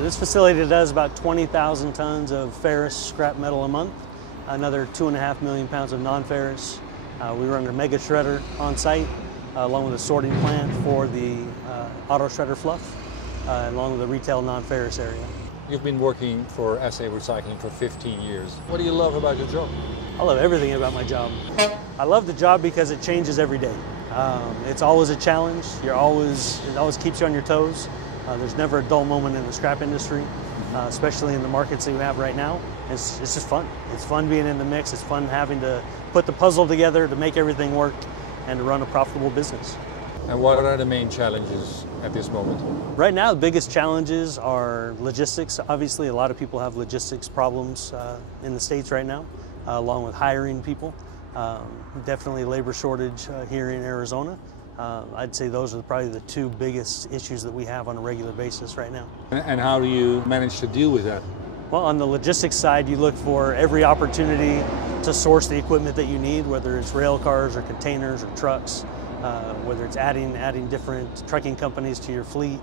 This facility does about 20,000 tons of ferrous scrap metal a month, another 2.5 million pounds of non-ferrous. We run a mega shredder on site, along with a sorting plant for the auto shredder fluff, along with the retail non-ferrous area. You've been working for SA Recycling for 15 years. What do you love about your job? I love everything about my job. I love the job because it changes every day. It's always a challenge. It always keeps you on your toes. There's never a dull moment in the scrap industry, especially in the markets that we have right now. It's just fun. It's fun being in the mix. It's fun having to put the puzzle together to make everything work and to run a profitable business. And what are the main challenges at this moment? Right now, the biggest challenges are logistics. Obviously, a lot of people have logistics problems in the States right now, along with hiring people. Definitely labor shortage here in Arizona. I'd say those are probably the two biggest issues that we have on a regular basis right now. And how do you manage to deal with that? Well, on the logistics side, you look for every opportunity to source the equipment that you need, whether it's rail cars or containers or trucks, whether it's adding different trucking companies to your fleet.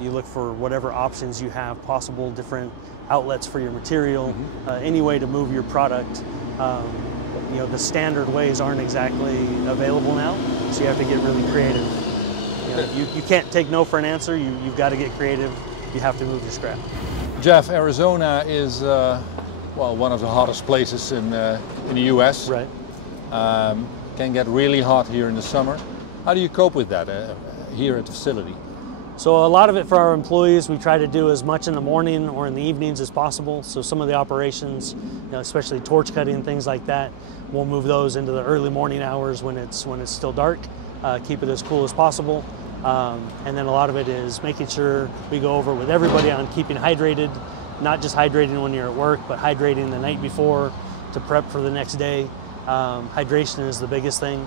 You look for whatever options you have possible, different outlets for your material, any way to move your product. You know, the standard ways aren't exactly available now, so you have to get really creative. You can't take no for an answer. You've got to get creative. You have to move your scrap. Jeff, Arizona is well, one of the hottest places in the U.S. Right. Can get really hot here in the summer. How do you cope with that here at the facility? So a lot of it for our employees, we try to do as much in the morning or in the evenings as possible. So some of the operations, especially torch cutting and things like that, we'll move those into the early morning hours when it's still dark, keep it as cool as possible. And then a lot of it is making sure we go over with everybody on keeping hydrated, not just hydrating when you're at work, but hydrating the night before to prep for the next day. Hydration is the biggest thing.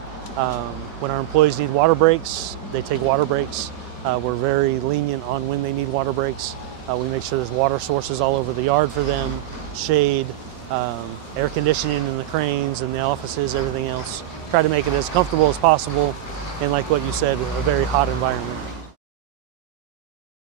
When our employees need water breaks, they take water breaks. We're very lenient on when they need water breaks. We make sure there's water sources all over the yard for them, shade, air conditioning in the cranes and the offices, everything else. Try to make it as comfortable as possible in, like what you said, a very hot environment.